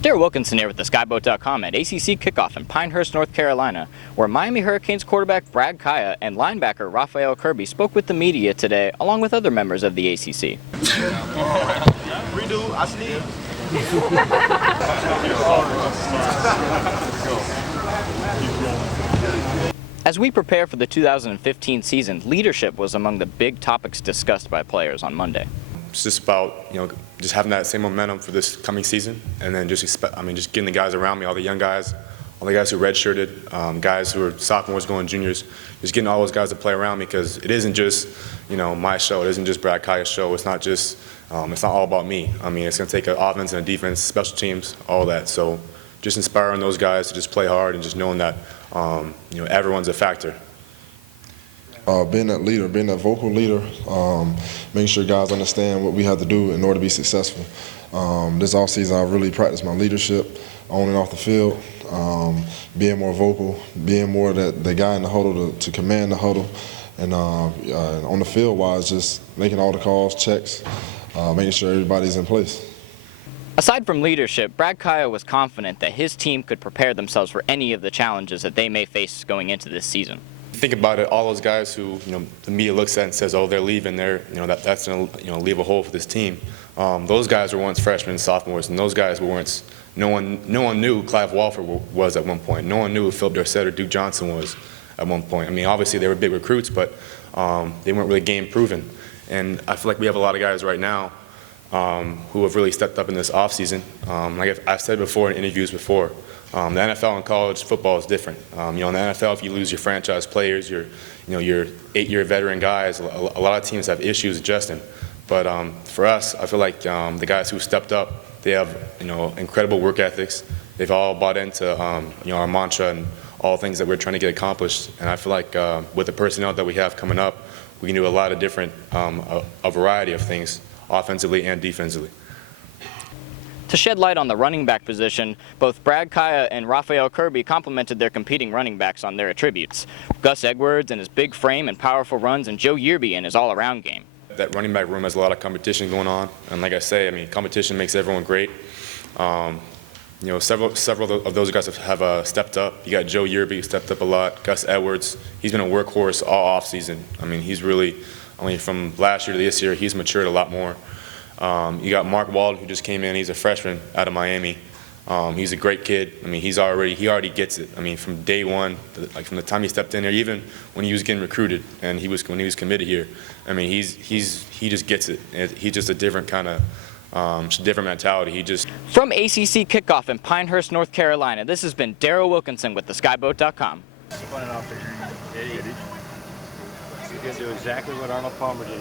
Darrell Wilkinson here with the SkyBoat.com at ACC Kickoff in Pinehurst, North Carolina, where Miami Hurricanes quarterback Brad Kaya and linebacker Raphael Kirby spoke with the media today, along with other members of the ACC. Redo, I sneeze. As we prepare for the 2015 season, leadership was among the big topics discussed by players on Monday. It's just about, just having that same momentum for this coming season, and then just getting the guys around me, all the young guys, all the guys who redshirted, guys who are sophomores going juniors, just getting all those guys to play around me, because it isn't just, my show. It isn't just Brad Kaya's show. It's not just, it's not all about me. I mean, it's going to take an offense and a defense, special teams, all that. So just inspiring those guys to just play hard and just knowing that, everyone's a factor. Being that leader, being that vocal leader, making sure guys understand what we have to do in order to be successful. This offseason, I really practiced my leadership on and off the field, being more vocal, being more the guy in the huddle to command the huddle, and on the field-wise, just making all the calls, checks, making sure everybody's in place. Aside from leadership, Brad Kaya was confident that his team could prepare themselves for any of the challenges that they may face going into this season. Think about it, all those guys who, the media looks at and says, oh, they're leaving, that's going to, leave a hole for this team. Those guys were once freshmen and sophomores, and those guys were once, no one knew who Clive Walford was at one point. No one knew who Philip Dorsett or Duke Johnson was at one point. I mean, obviously they were big recruits, but they weren't really game proven. And I feel like we have a lot of guys right now who have really stepped up in this offseason. Like I've said before in interviews before, the NFL and college football is different. In the NFL, if you lose your franchise players, your 8-year veteran guys, a lot of teams have issues adjusting. But for us, I feel like the guys who stepped up, they have incredible work ethics. They've all bought into our mantra and all things that we're trying to get accomplished. And I feel like with the personnel that we have coming up, we can do a lot of different, a variety of things, offensively and defensively. To shed light on the running back position, both Brad Kaya and Raphael Kirby complimented their competing running backs on their attributes. Gus Edwards and his big frame and powerful runs, and Joe Yearby in his all-around game. That running back room has a lot of competition going on, and like I say, competition makes everyone great. Several of those guys have stepped up. You got Joe Yearby, who stepped up a lot. Gus Edwards, he's been a workhorse all offseason. He's really, from last year to this year, he's matured a lot more. You got Mark Walden, who just came in. He's a freshman out of Miami. He's a great kid. he already gets it. From day one, from the time he stepped in there, even when he was getting recruited and when he was committed here. He just gets it. He's just a different kind of different mentality. From ACC Kickoff in Pinehurst, North Carolina, this has been Darrell Wilkinson with the SkyBoat.com. Spun it off there. You can do exactly what Arnold Palmer did.